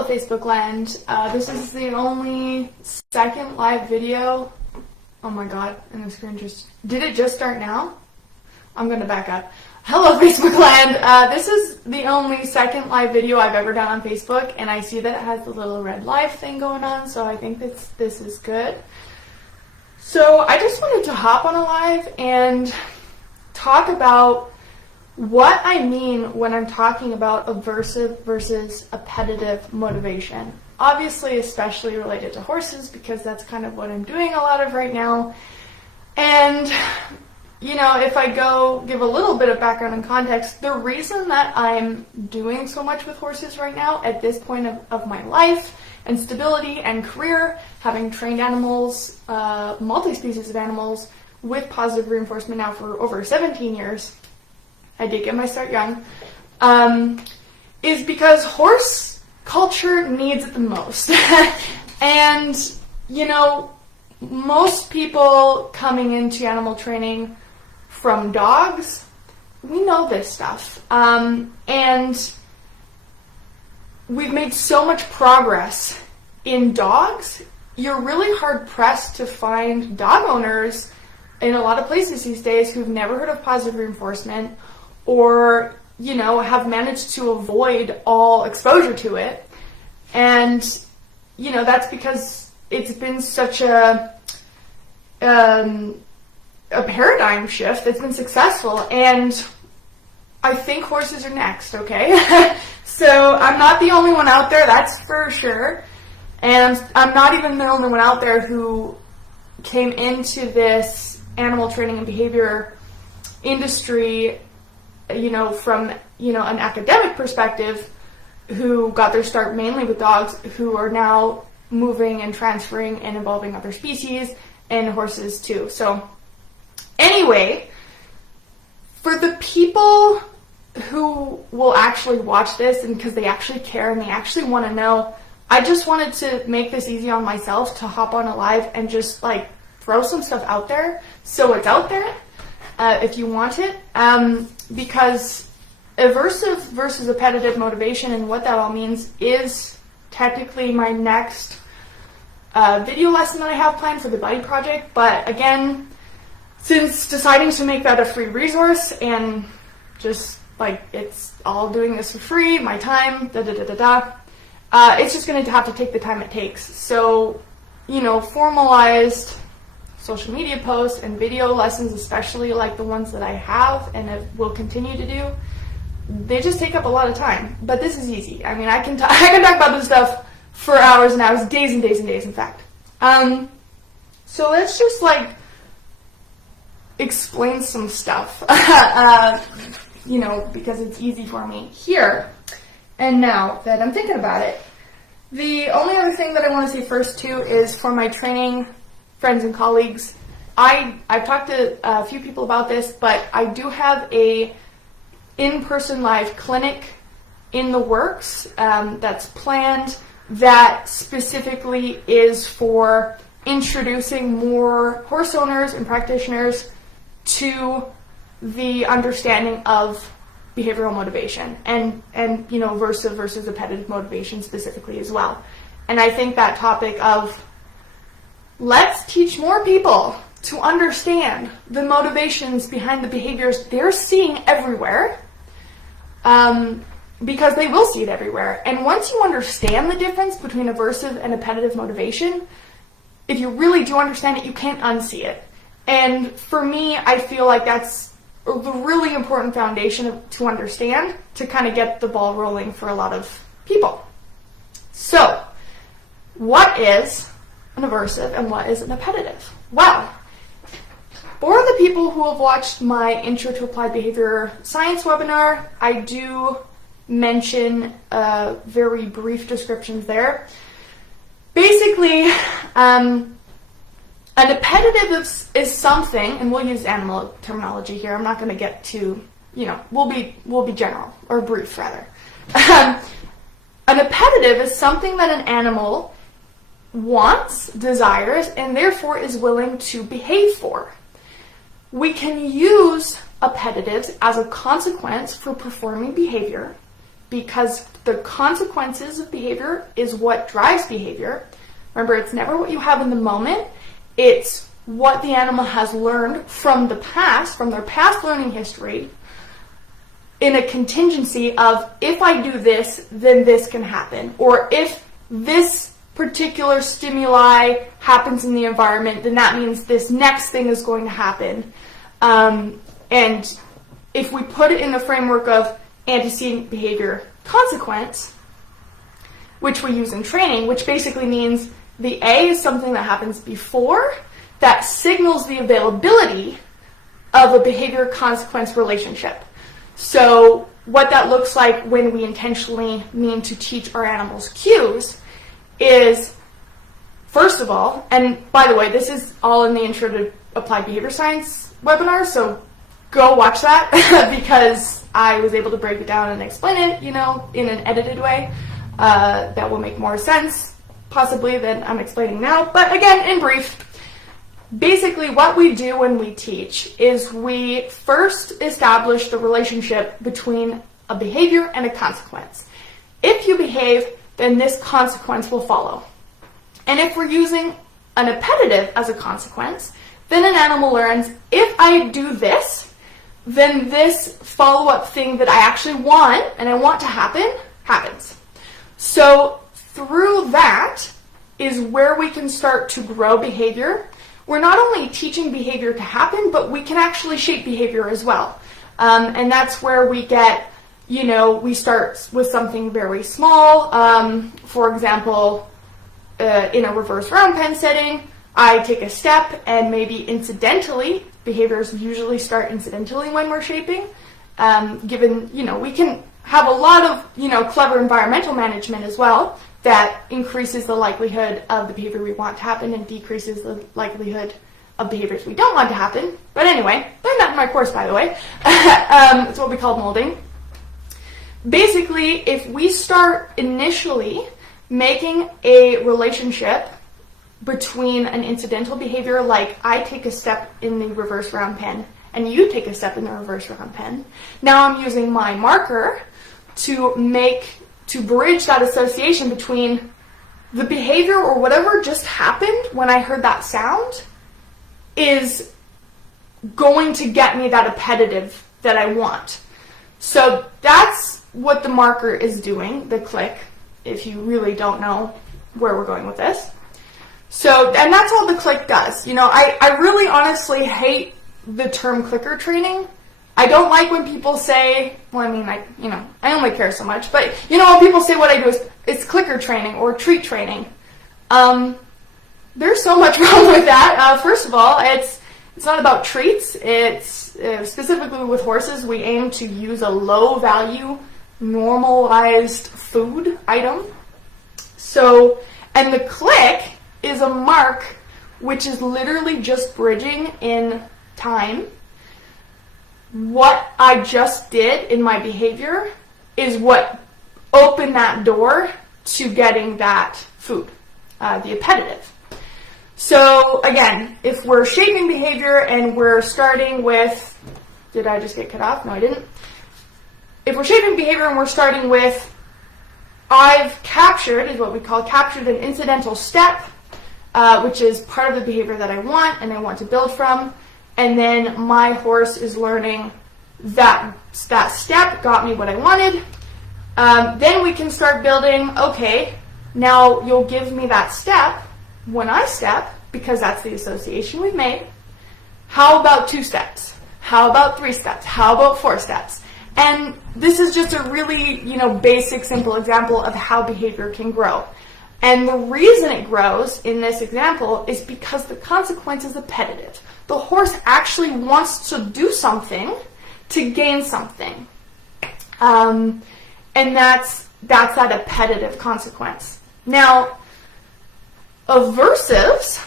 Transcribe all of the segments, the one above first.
Hello Facebook land. This is the only second live video. Oh my god, and the screen did it just start now? I'm gonna back up. Hello Facebook land. This is the only second live video I've ever done on Facebook, and I see that it has the little red live thing going on, so I think this is good. So I just wanted to hop on a live and talk about what I mean when I'm talking about aversive versus appetitive motivation. Obviously, especially related to horses, because that's kind of what I'm doing a lot of right now. And, you know, if I go give a little bit of background and context, the reason that I'm doing so much with horses right now at this point of my life and stability and career, having trained animals, multi-species of animals with positive reinforcement now for over 17 years, I did get my start young, is because horse culture needs it the most. And, you know, most people coming into animal training from dogs, we know this stuff. And we've made so much progress in dogs, you're really hard pressed to find dog owners in a lot of places these days who've never heard of positive reinforcement, or, you know, have managed to avoid all exposure to it. And, you know, that's because it's been such a paradigm shift that's been successful. And I think horses are next, okay? So I'm not the only one out there, that's for sure. And I'm not even the only one out there who came into this animal training and behavior industry, you know, from, you know, an academic perspective, who got their start mainly with dogs, who are now moving and transferring and involving other species and horses too. So anyway, for the people who will actually watch this and because they actually care and they actually want to know, I just wanted to make this easy on myself to hop on a live and just like throw some stuff out there so it's out there if you want it. Because aversive versus appetitive motivation and what that all means is technically my next video lesson that I have planned for the Buddy Project. But again, since deciding to make that a free resource and just like it's all doing this for free, my time, it's just going to have to take the time it takes. So, you know, formalized social media posts and video lessons, especially like the ones that I have and will continue to do, they just take up a lot of time. But this is easy. I mean, I can talk about this stuff for hours and hours, days and days and days, in fact. So let's just like explain some stuff, you know, because it's easy for me here. And now that I'm thinking about it, the only other thing that I want to say first too is for my training friends and colleagues, I've talked to a few people about this, but I do have a in-person live clinic in the works that's planned that specifically is for introducing more horse owners and practitioners to the understanding of behavioral motivation and you know, aversive versus appetitive motivation specifically as well. And I think that topic of let's teach more people to understand the motivations behind the behaviors they're seeing everywhere, because they will see it everywhere. And once you understand the difference between aversive and appetitive motivation, if you really do understand it, you can't unsee it. And for me, I feel like that's the really important foundation to understand to kind of get the ball rolling for a lot of people. So, what is an aversive and what is an appetitive? Well, for the people who have watched my Intro to Applied Behavior Science webinar, I do mention very brief descriptions there. Basically, an appetitive is something, and we'll use animal terminology here. I'm not going to get to, you know, we'll be general, or brief rather. An appetitive is something that an animal wants, desires, and therefore is willing to behave for. We can use appetitives as a consequence for performing behavior because the consequences of behavior is what drives behavior. Remember, it's never what you have in the moment. It's what the animal has learned from the past, from their past learning history, in a contingency of, if I do this, then this can happen. Or if this particular stimuli happens in the environment, then that means this next thing is going to happen. And if we put it in the framework of antecedent behavior consequence, which we use in training, which basically means the A is something that happens before that signals the availability of a behavior consequence relationship. So what that looks like when we intentionally mean to teach our animals cues is, first of all, and by the way, this is all in the Intro to Applied Behavior Science webinar, so go watch that because I was able to break it down and explain it, in an edited way that will make more sense, possibly, than I'm explaining now. But again, in brief, basically what we do when we teach is we first establish the relationship between a behavior and a consequence. If you behave, then this consequence will follow. And if we're using an appetitive as a consequence, then an animal learns, if I do this, then this follow-up thing that I actually want and I want to happen, happens. So through that is where we can start to grow behavior. We're not only teaching behavior to happen, but we can actually shape behavior as well. And that's where we get, we start with something very small. For example, in a reverse round pen setting, I take a step and maybe incidentally, behaviors usually start incidentally when we're shaping, given, we can have a lot of, clever environmental management as well that increases the likelihood of the behavior we want to happen and decreases the likelihood of behaviors we don't want to happen. But anyway, learn that in my course, by the way. It's what we call molding. Basically, if we start initially making a relationship between an incidental behavior, like I take a step in the reverse round pen and you take a step in the reverse round pen, now I'm using my marker to bridge that association between the behavior or whatever just happened when I heard that sound is going to get me that appetitive that I want. So that's what the marker is doing, the click, if you really don't know where we're going with this. So, and that's all the click does. I really honestly hate the term clicker training. I don't like when people say, I only care so much, but when people say what I do is it's clicker training or treat training. There's so much wrong with that. First of all, it's not about treats. It's specifically with horses, we aim to use a low value, normalized food item. So, and the click is a mark which is literally just bridging in time. What I just did in my behavior is what opened that door to getting that food, the appetitive. So again, if we're shaping behavior and we're starting with, did I just get cut off? No, I didn't. If we're shaping behavior and we're starting with, I've captured, is what we call captured an incidental step, which is part of the behavior that I want and I want to build from. And then my horse is learning that step got me what I wanted. Then we can start building, okay, now you'll give me that step when I step, because that's the association we've made. How about 2 steps? How about 3 steps? How about 4 steps? And this is just a really, basic, simple example of how behavior can grow. And the reason it grows in this example is because the consequence is appetitive. The horse actually wants to do something to gain something. And that's that appetitive consequence. Now, aversives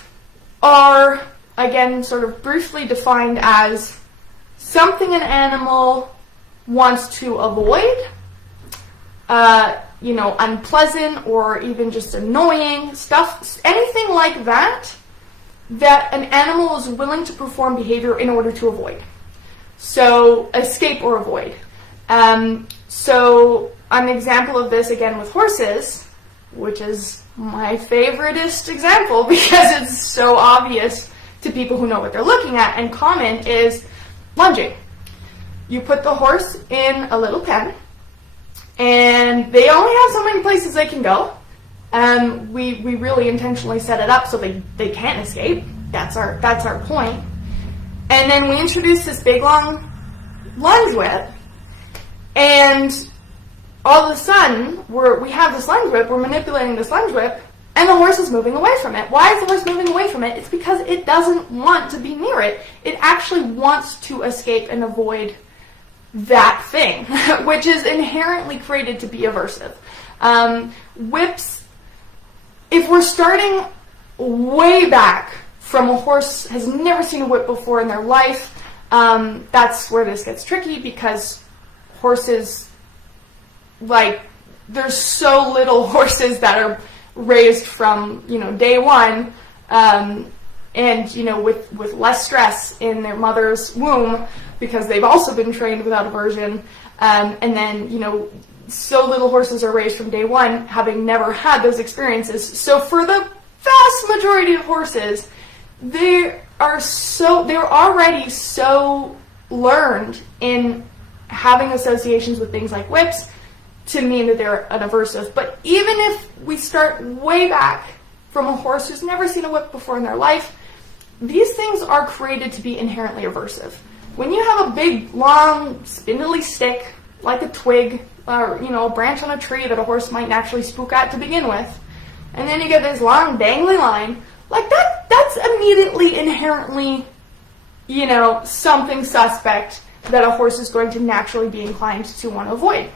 are, again, sort of briefly defined as something an animal wants to avoid, unpleasant or even just annoying stuff, anything like that an animal is willing to perform behavior in order to avoid. So escape or avoid. an example of this again with horses, which is my favoriteest example because it's so obvious to people who know what they're looking at and common, is lunging. You put the horse in a little pen, and they only have so many places they can go. We really intentionally set it up so they can't escape. That's our point. And then we introduce this big long lunge whip, and all of a sudden we have this lunge whip, we're manipulating this lunge whip, and the horse is moving away from it. Why is the horse moving away from it? It's because it doesn't want to be near it. It actually wants to escape and avoid that thing, which is inherently created to be aversive. Whips, if we're starting way back from a horse has never seen a whip before in their life, that's where this gets tricky, because horses, like, there's so little horses that are raised from, day one, and, with less stress in their mother's womb, because they've also been trained without aversion, and then, so little horses are raised from day one, having never had those experiences. So for the vast majority of horses, they're already so learned in having associations with things like whips to mean that they're an aversive. But even if we start way back from a horse who's never seen a whip before in their life, these things are created to be inherently aversive. When you have a big, long, spindly stick, like a twig, or, a branch on a tree that a horse might naturally spook at to begin with, and then you get this long, dangly line, like that's immediately, inherently, something suspect that a horse is going to naturally be inclined to want to avoid.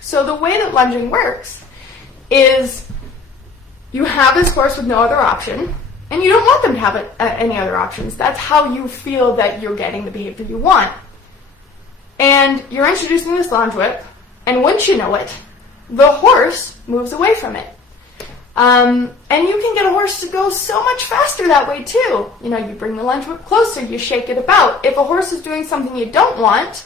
So the way that lunging works is you have this horse with no other option, and you don't want them to have any other options. That's how you feel that you're getting the behavior you want. And you're introducing this lunge whip, and once you know it, the horse moves away from it. And you can get a horse to go so much faster that way too. You bring the lunge whip closer, you shake it about. If a horse is doing something you don't want,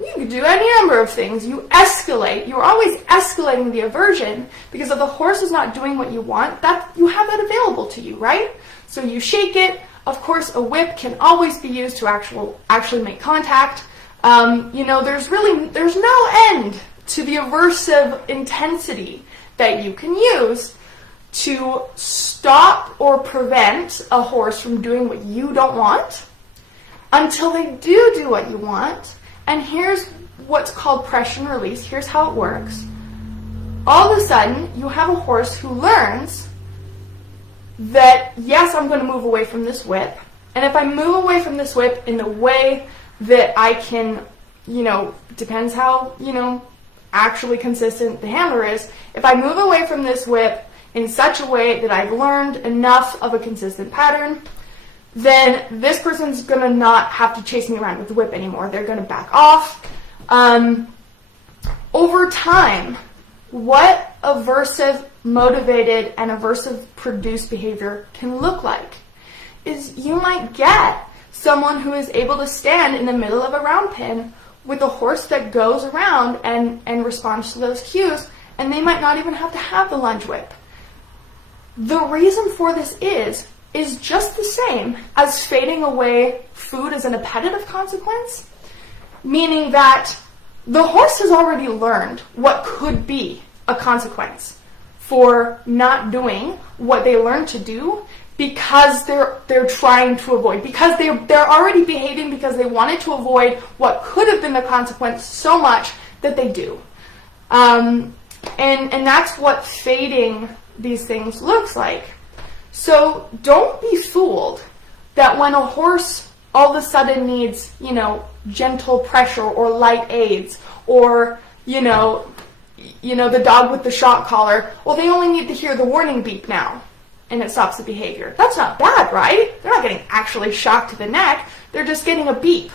you can do any number of things. You escalate. You're always escalating the aversion, because if the horse is not doing what you want, that you have that available to you, right? So you shake it. Of course, a whip can always be used to actually make contact. There's no end to the aversive intensity that you can use to stop or prevent a horse from doing what you don't want until they do what you want. And here's what's called pressure and release. Here's how it works. All of a sudden, you have a horse who learns that, yes, I'm going to move away from this whip. And if I move away from this whip in the way that I can, depends how, actually consistent the handler is. If I move away from this whip in such a way that I've learned enough of a consistent pattern, then this person's going to not have to chase me around with the whip anymore. They're going to back off. Over time, what aversive motivated and aversive produced behavior can look like is you might get someone who is able to stand in the middle of a round pen with a horse that goes around and responds to those cues, and they might not even have to have the lunge whip. The reason for this is just the same as fading away food as an appetitive consequence, meaning that the horse has already learned what could be a consequence for not doing what they learned to do, because they're trying to avoid, because they're already behaving because they wanted to avoid what could have been the consequence so much that they do. And that's what fading these things looks like. So don't be fooled that when a horse all of a sudden needs, gentle pressure or light aids, or, the dog with the shock collar, well, they only need to hear the warning beep now, and it stops the behavior. That's not bad, right? They're not getting actually shocked to the neck. They're just getting a beep.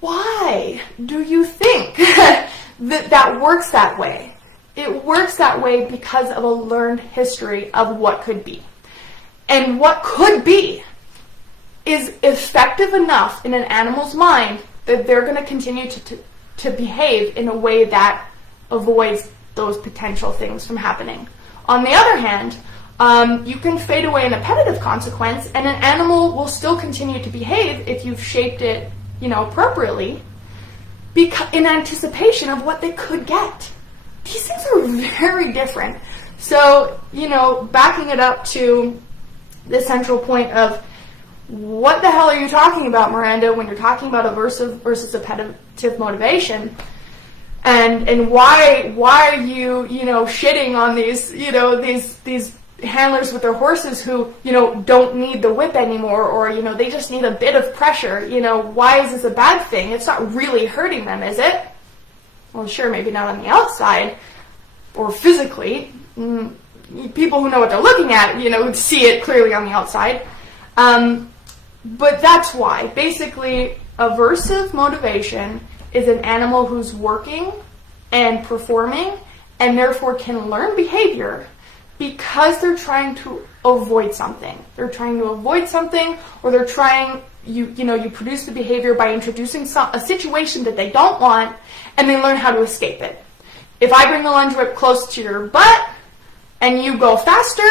Why do you think that works that way? It works that way because of a learned history of what could be. And what could be is effective enough in an animal's mind that they're going to continue to behave in a way that avoids those potential things from happening. On the other hand, you can fade away an appetitive consequence, and an animal will still continue to behave if you've shaped it, appropriately, in anticipation of what they could get. These things are very different. So, backing it up to the central point of what the hell are you talking about, Miranda, when you're talking about aversive versus appetitive motivation? And why are you, shitting on these, these handlers with their horses who, don't need the whip anymore, or, they just need a bit of pressure. Why is this a bad thing? It's not really hurting them, is it? Well, sure, maybe not on the outside or physically. People who know what they're looking at, see it clearly on the outside. But that's why. Basically, aversive motivation is an animal who's working and performing and therefore can learn behavior because they're trying to avoid something. They're trying to avoid something, or they're trying, you produce the behavior by introducing a situation that they don't want, and they learn how to escape it. If I bring the lunge whip close to your butt and you go faster,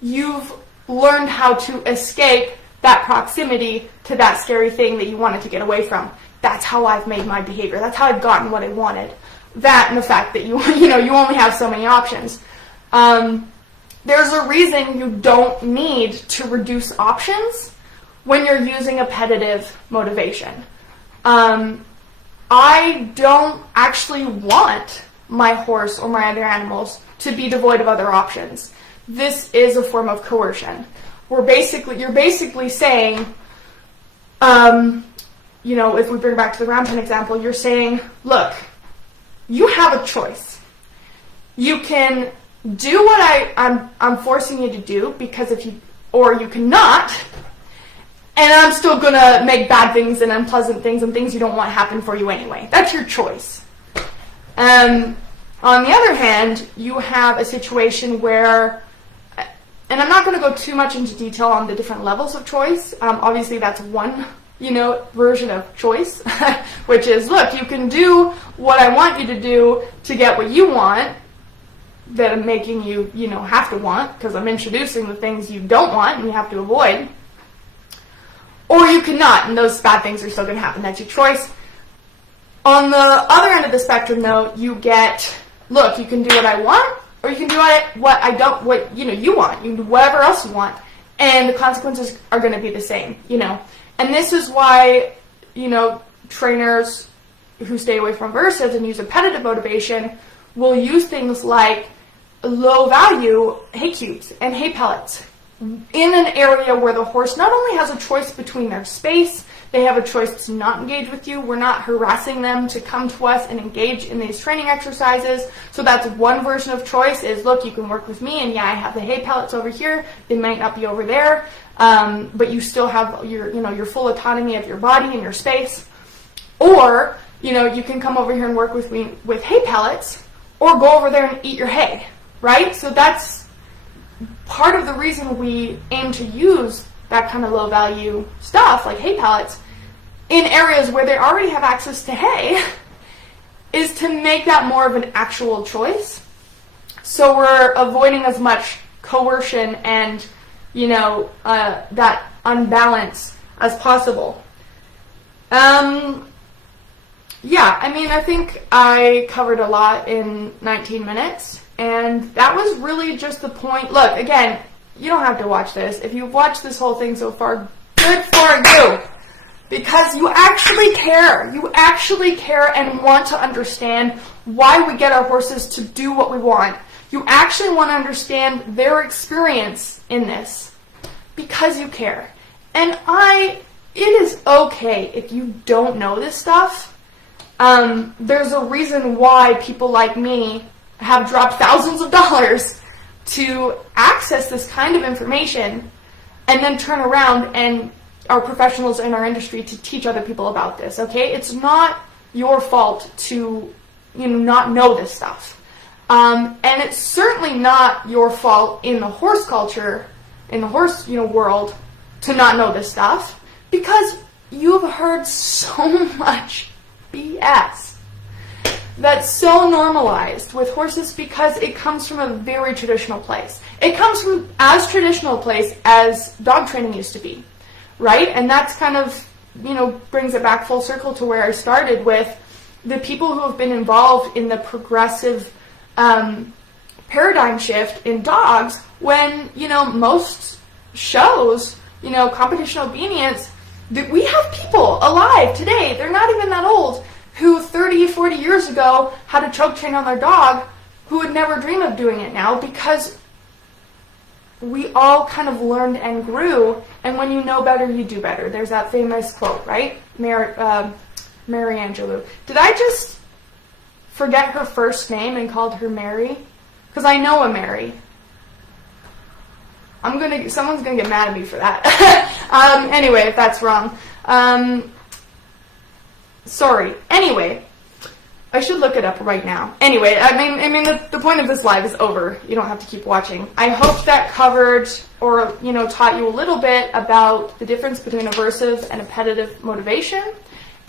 you've learned how to escape that proximity to that scary thing that you wanted to get away from. That's how I've made my behavior. That's how I've gotten what I wanted. That and the fact that you only have so many options. There's a reason you don't need to reduce options when you're using appetitive motivation. I don't actually want my horse or my other animals to be devoid of other options. This is a form of coercion. You're basically saying, if we bring back to the round pen example, you're saying, look, you have a choice. You can do what I'm forcing you to do, because or you cannot, and I'm still gonna make bad things and unpleasant things and things you don't want to happen for you anyway. That's your choice. On the other hand, you have a situation where, and I'm not going to go too much into detail on the different levels of choice. Obviously, that's one, version of choice, which is, look, you can do what I want you to do to get what you want, that I'm making you, have to want, because I'm introducing the things you don't want and you have to avoid. Or you cannot, and those bad things are still going to happen. That's your choice. On the other end of the spectrum, though, you get, look, you can do what I want, or you can do what you want. You can do whatever else you want, and the consequences are going to be the same, And this is why, trainers who stay away from aversives and use appetitive motivation will use things like low-value hay cubes and hay pellets in an area where the horse not only has a choice between their space, they have a choice to not engage with you. We're not harassing them to come to us and engage in these training exercises. So that's one version of choice is, look, you can work with me, and I have the hay pellets over here. They might not be over there, but you still have your full autonomy of your body and your space. Or, you can come over here and work with me with hay pellets, or go over there and eat your hay, right? So that's part of the reason we aim to use that kind of low-value stuff, like hay pellets, in areas where they already have access to hay, is to make that more of an actual choice. So we're avoiding as much coercion and, that unbalance as possible. I think I covered a lot in 19 minutes, and that was really just the point. Look, again, you don't have to watch this. If you've watched this whole thing so far, good for you. Because you actually care. You actually care and want to understand why we get our horses to do what we want. You actually want to understand their experience in this. Because you care. And it is okay if you don't know this stuff. There's a reason why people like me have dropped thousands of dollars to access this kind of information and then turn around and are professionals in our industry to teach other people about this, okay? It's not your fault to, not know this stuff. And it's certainly not your fault in the horse culture, in the horse, world, to not know this stuff, because you've heard so much BS. that's so normalized with horses because it comes from a very traditional place. It comes from as traditional a place as dog training used to be, right? And that's kind of, brings it back full circle to where I started with the people who have been involved in the progressive paradigm shift in dogs when, most shows, competition obedience, we have people alive today, they're not even that old, who 30, 40 years ago had a choke chain on their dog who would never dream of doing it now because we all kind of learned and grew, and when you know better, you do better. There's that famous quote, right? Mary Angelou. Did I just forget her first name and called her Mary? Because I know a Mary. Someone's gonna get mad at me for that. Anyway, if that's wrong. Sorry. Anyway, I should look it up right now. Anyway, the point of this live is over. You don't have to keep watching. I hope that covered or, taught you a little bit about the difference between aversive and appetitive motivation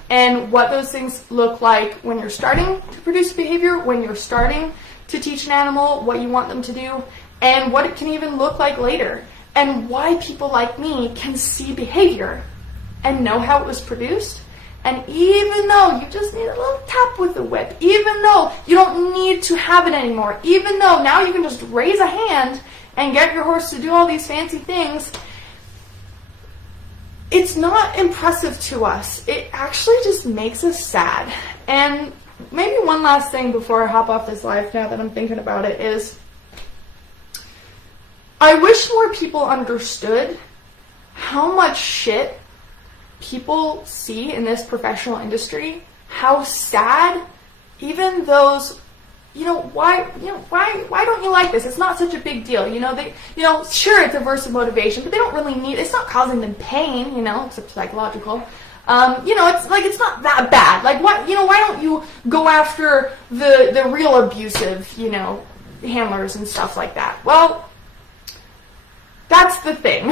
and what those things look like when you're starting to produce behavior, when you're starting to teach an animal what you want them to do, and what it can even look like later, and why people like me can see behavior and know how it was produced. And even though you just need a little tap with the whip, even though you don't need to have it anymore, even though now you can just raise a hand and get your horse to do all these fancy things, it's not impressive to us. It actually just makes us sad. And maybe one last thing before I hop off this live now that I'm thinking about it is, I wish more people understood how much shit people see in this professional industry, how sad even those, why don't you like this? It's not such a big deal. Sure, it's aversive motivation, but they don't really need, it's not causing them pain, except psychological. It's not that bad. Like, why don't you go after the real abusive, handlers and stuff like that? Well, that's the thing.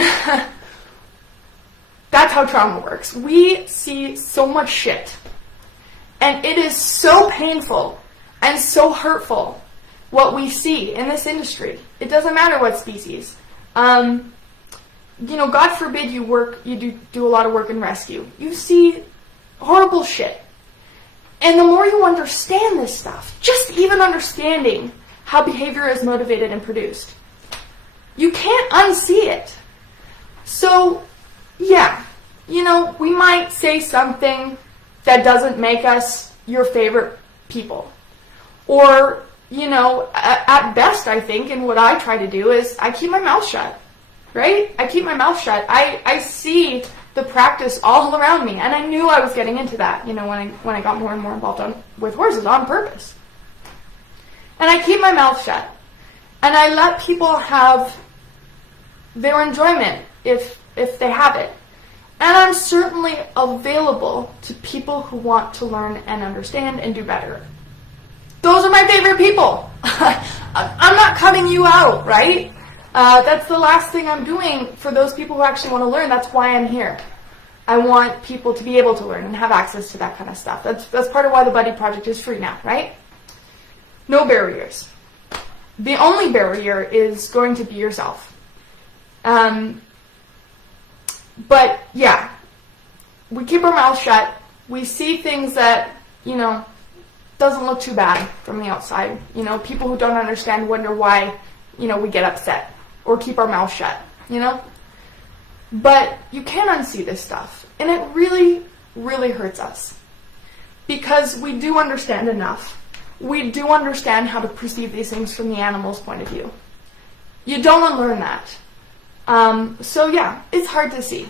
That's how trauma works. We see so much shit. And it is so painful and so hurtful what we see in this industry. It doesn't matter what species. God forbid you do a lot of work in rescue. You see horrible shit. And the more you understand this stuff, just even understanding how behavior is motivated and produced, you can't unsee it. So, yeah, we might say something that doesn't make us your favorite people. Or, at best, I think, and what I try to do is I keep my mouth shut, right? I keep my mouth shut. I see the practice all around me, and I knew I was getting into that, when I got more and more involved with horses on purpose. And I keep my mouth shut. And I let people have their enjoyment if they have it. And I'm certainly available to people who want to learn and understand and do better. Those are my favorite people. I'm not cutting you out, right? That's the last thing I'm doing for those people who actually want to learn. That's why I'm here. I want people to be able to learn and have access to that kind of stuff. That's part of why the Buddy Project is free now, right? No barriers. The only barrier is going to be yourself. But yeah, we keep our mouths shut. We see things that, doesn't look too bad from the outside. People who don't understand wonder why, we get upset or keep our mouths shut, But you can't unsee this stuff. And it really, really hurts us. Because we do understand enough. We do understand how to perceive these things from the animal's point of view. You don't unlearn that. So yeah, it's hard to see.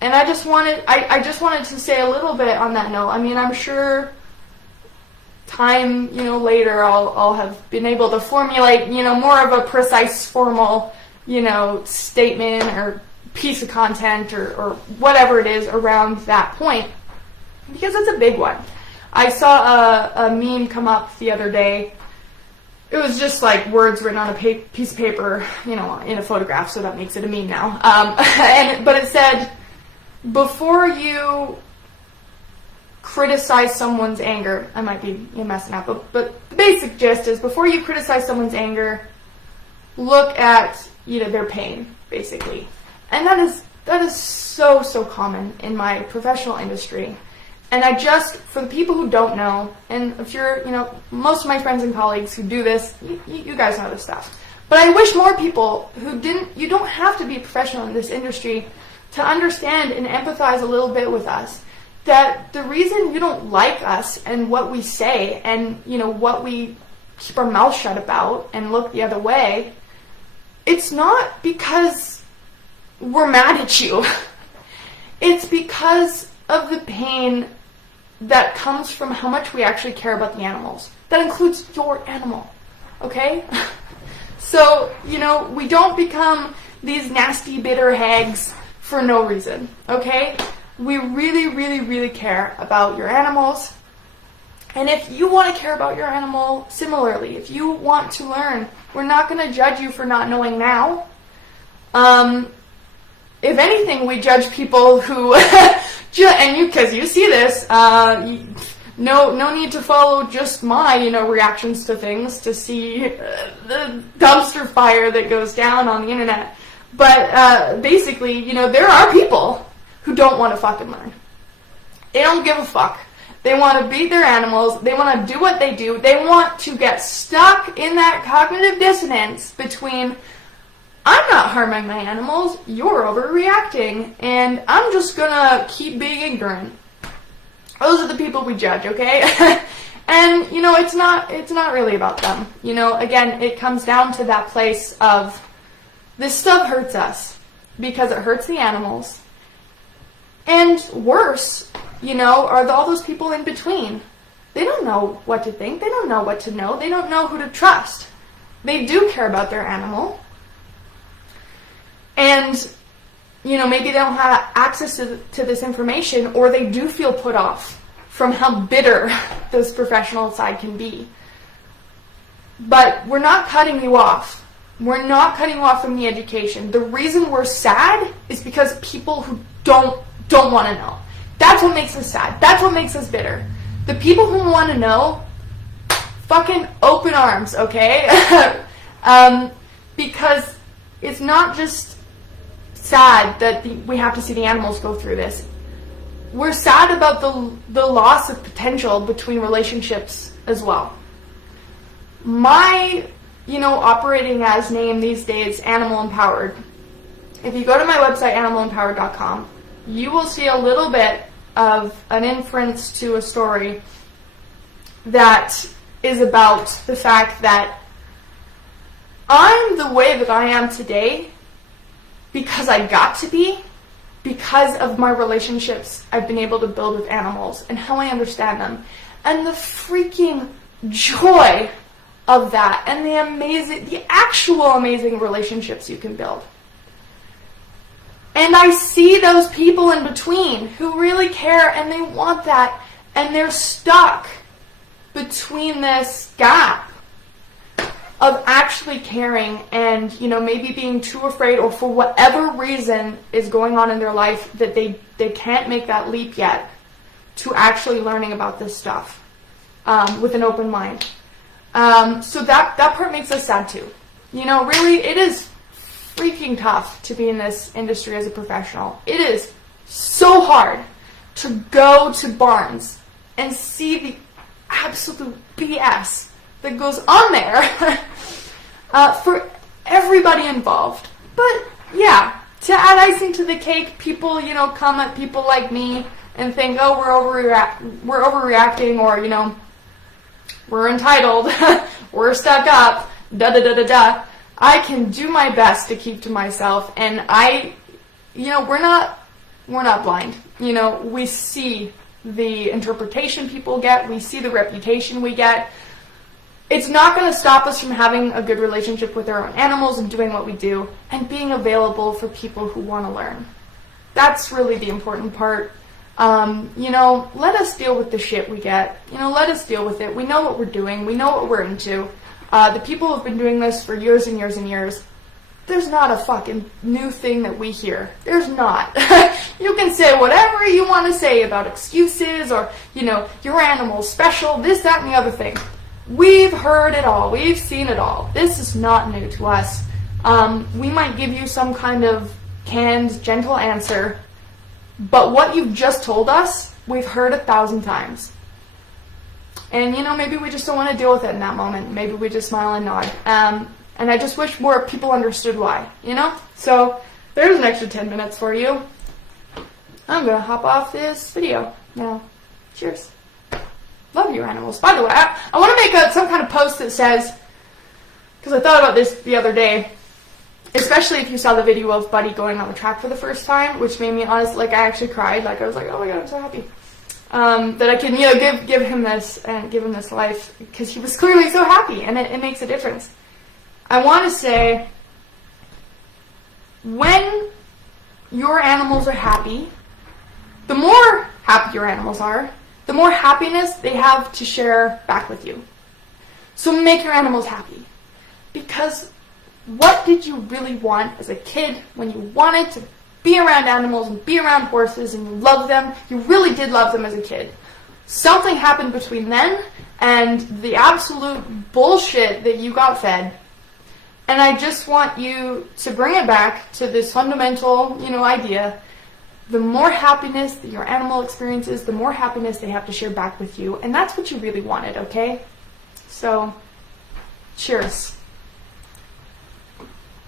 And I just wanted to say a little bit on that note. I'm sure time, later I'll have been able to formulate, more of a precise, formal, statement or piece of content or whatever it is around that point. Because it's a big one. I saw a meme come up the other day. It was just like words written on a piece of paper, in a photograph, so that makes it a meme now. But it said, before you criticize someone's anger, I might be messing up, but the basic gist is before you criticize someone's anger, look at their pain, basically. And that is so common in my professional industry. And for the people who don't know, and if you're, most of my friends and colleagues who do this, you guys know this stuff. But I wish more people you don't have to be a professional in this industry to understand and empathize a little bit with us. That the reason you don't like us and what we say and, what we keep our mouth shut about and look the other way, it's not because we're mad at you. It's because of the pain that comes from how much we actually care about the animals. That includes your animal, okay? So, we don't become these nasty, bitter hags for no reason, okay? We really care about your animals. And if you want to care about your animal similarly, if you want to learn, we're not going to judge you for not knowing now. If anything, we judge people who, because you see this, no need to follow just my, reactions to things to see the dumpster fire that goes down on the internet. But basically, there are people who don't want to fucking learn. They don't give a fuck. They want to beat their animals. They want to do what they do. They want to get stuck in that cognitive dissonance between, I'm not harming my animals, you're overreacting, and I'm just gonna keep being ignorant. Those are the people we judge, okay? And, it's not really about them. Again, it comes down to that place of, this stuff hurts us because it hurts the animals. And worse, are all those people in between. They don't know what to think. They don't know what to know. They don't know who to trust. They do care about their animal. And, maybe they don't have access to this information, or they do feel put off from how bitter this professional side can be. But we're not cutting you off. We're not cutting you off from the education. The reason we're sad is because people who don't want to know. That's what makes us sad. That's what makes us bitter. The people who want to know, fucking open arms, okay? Because it's not just sad that we have to see the animals go through this. We're sad about the loss of potential between relationships as well. My, operating as name these days, Animal Empowered. If you go to my website, animalempowered.com, you will see a little bit of an inference to a story that is about the fact that I'm the way that I am today because I got to be, because of my relationships I've been able to build with animals and how I understand them. And the freaking joy of that and the actual amazing relationships you can build. And I see those people in between who really care and they want that, and they're stuck between this gap of actually caring and, maybe being too afraid, or for whatever reason is going on in their life that they can't make that leap yet to actually learning about this stuff with an open mind. So that part makes us sad too. Really, it is freaking tough to be in this industry as a professional. It is so hard to go to Barnes and see the absolute BS that goes on there for everybody involved. But yeah, to add icing to the cake, people, come at people like me and think, oh, we're overreacting, or, we're entitled, we're stuck up, da-da-da-da-da. I can do my best to keep to myself, and we're not blind. We see the interpretation people get, we see the reputation we get. It's not going to stop us from having a good relationship with our own animals and doing what we do, and being available for people who want to learn. That's really the important part. Let us deal with the shit we get. Let us deal with it. We know what we're doing. We know what we're into. The people who have been doing this for years and years and years, there's not a fucking new thing that we hear. There's not. You can say whatever you want to say about excuses or, your animal's special, this, that, and the other thing. We've heard it all. We've seen it all. This is not new to us. We might give you some kind of canned, gentle answer, but what you've just told us, we've heard 1,000 times. And, maybe we just don't want to deal with it in that moment. Maybe we just smile and nod. And I just wish more people understood why, So, there's an extra 10 minutes for you. I'm going to hop off this video now. Cheers. Love your animals. By the way, I want to make some kind of post that says, because I thought about this the other day, especially if you saw the video of Buddy going on the track for the first time, which made me honest, I actually cried. I was like, oh my God, I'm so happy. That I can, give him this and give him this life, because he was clearly so happy, and it makes a difference. I want to say, when your animals are happy, the more happy your animals are, the more happiness they have to share back with you. So make your animals happy. Because what did you really want as a kid when you wanted to be around animals and be around horses and you loved them? You really did love them as a kid. Something happened between then and the absolute bullshit that you got fed. And I just want you to bring it back to this fundamental, idea. The more happiness that your animal experiences, the more happiness they have to share back with you. And that's what you really wanted, okay? So, cheers.